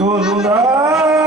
做主的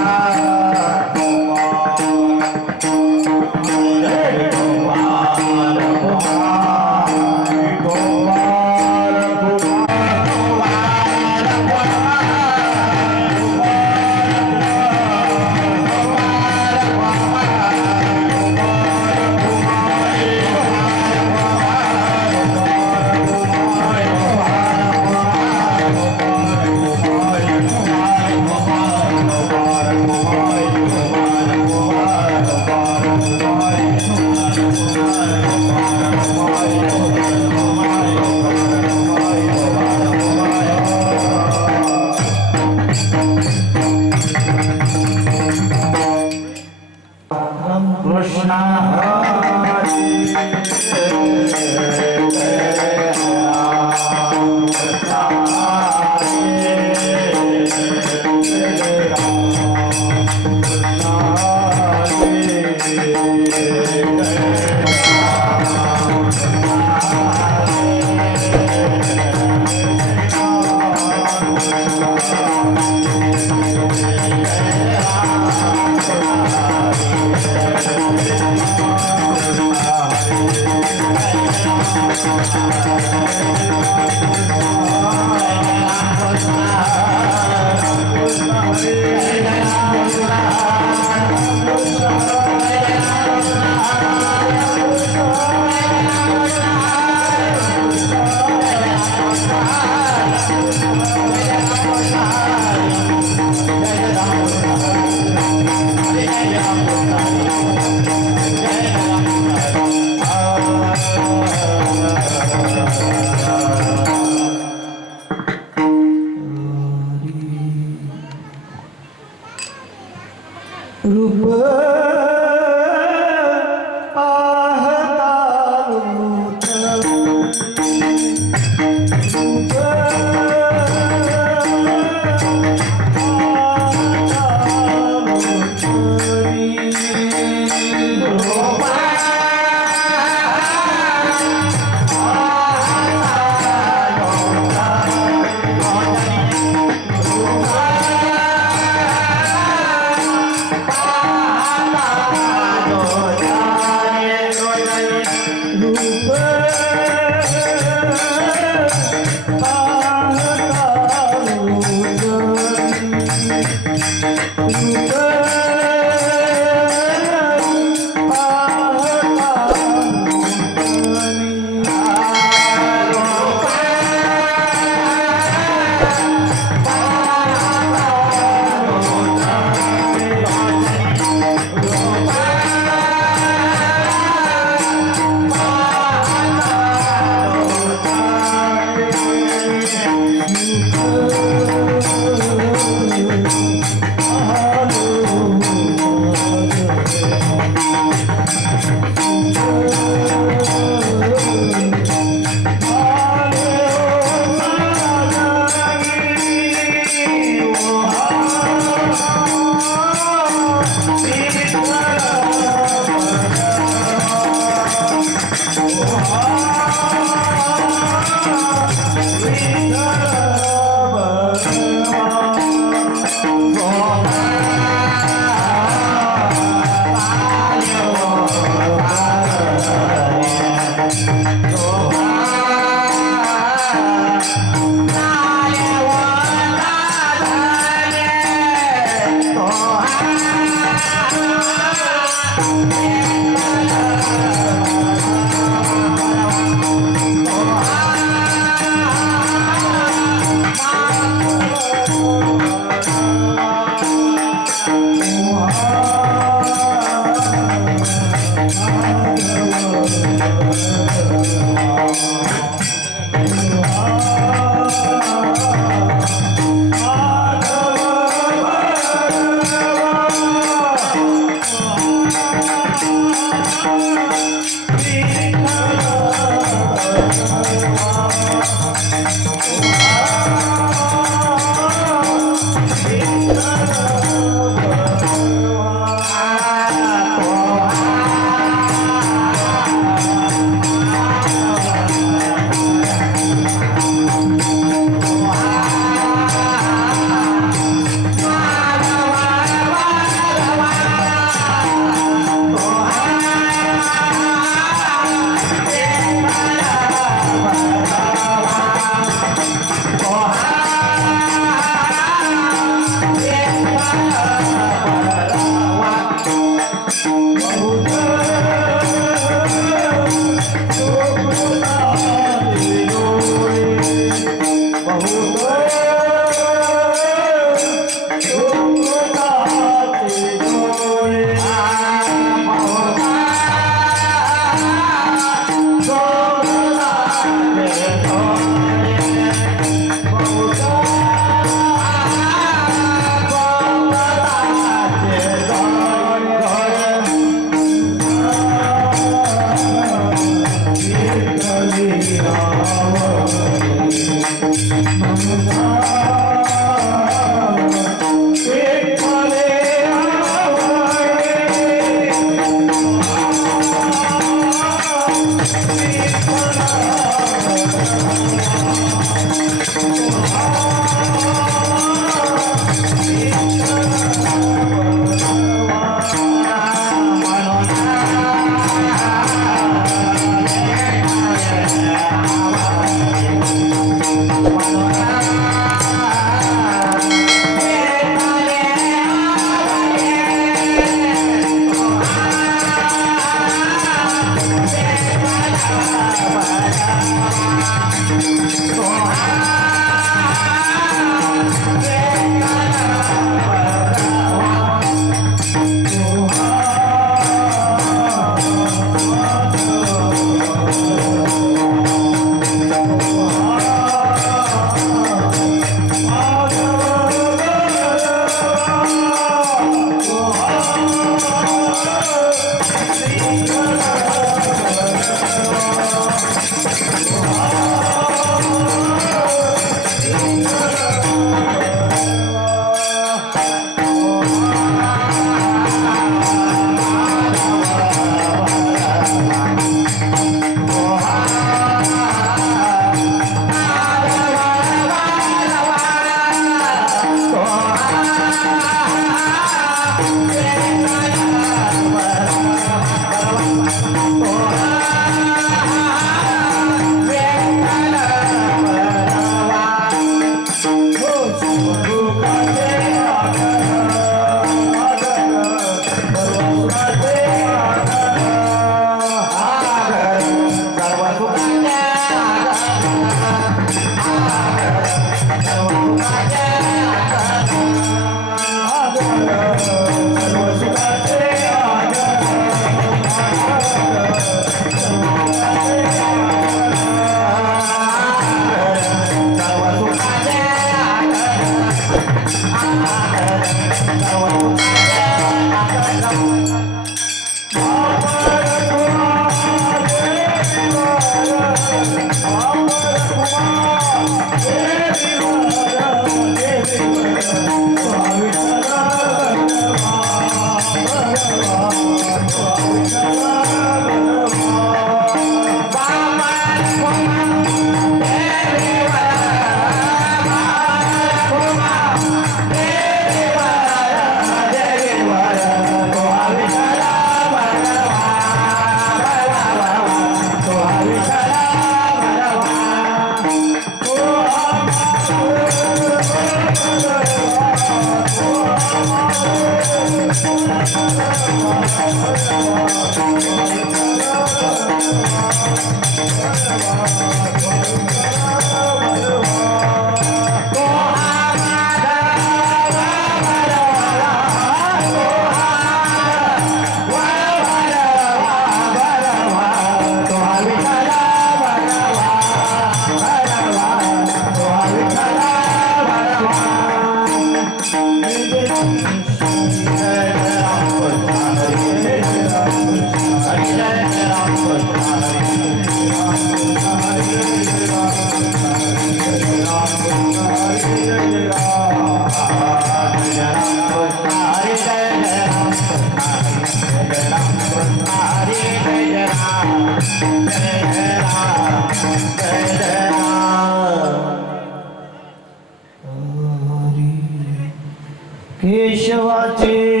केशवाचे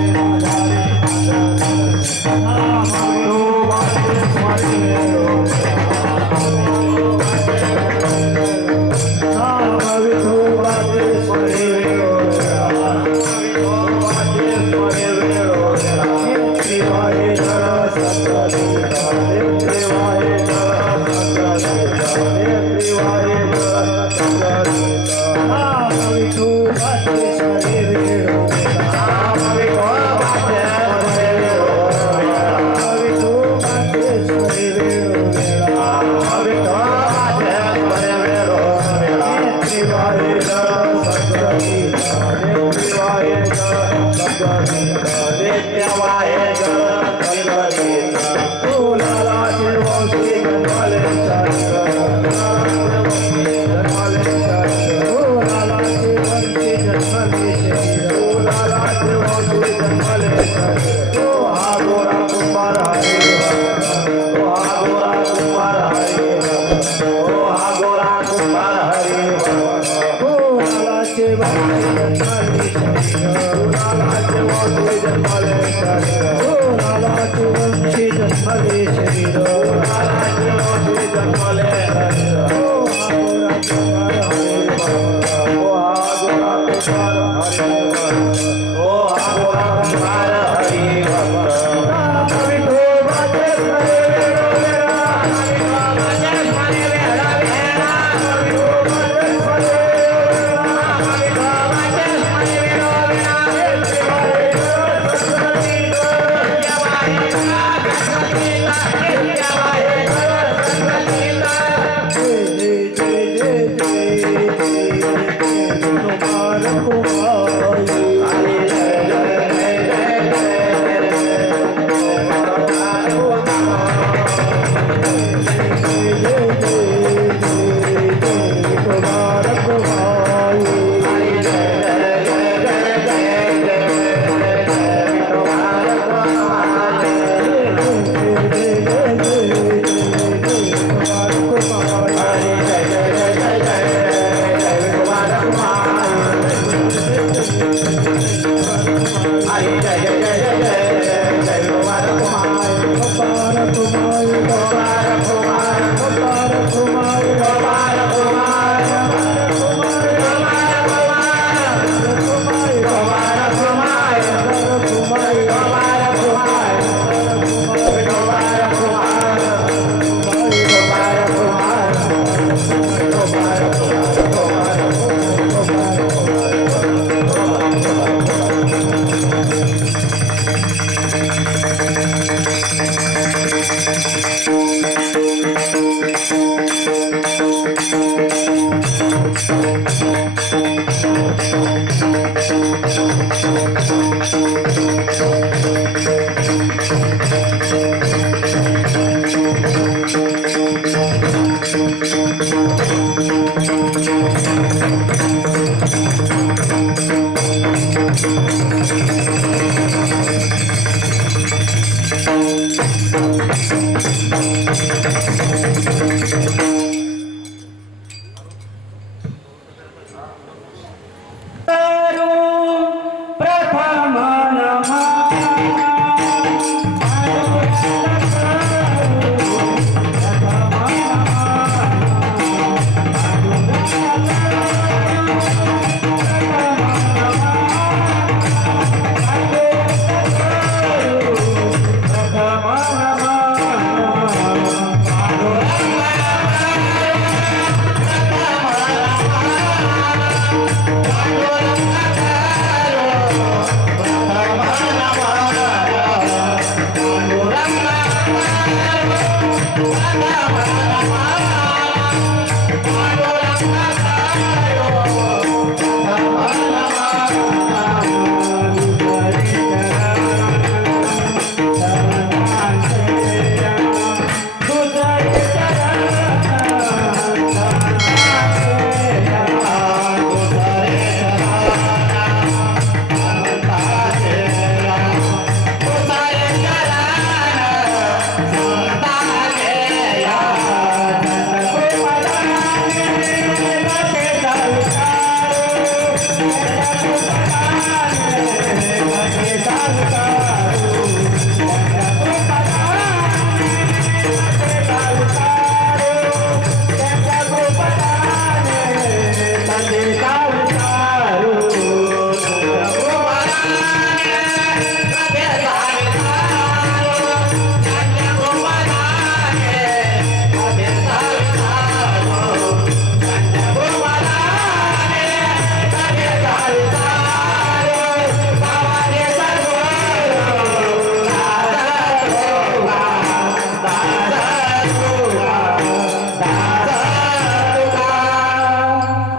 Bye. quiet.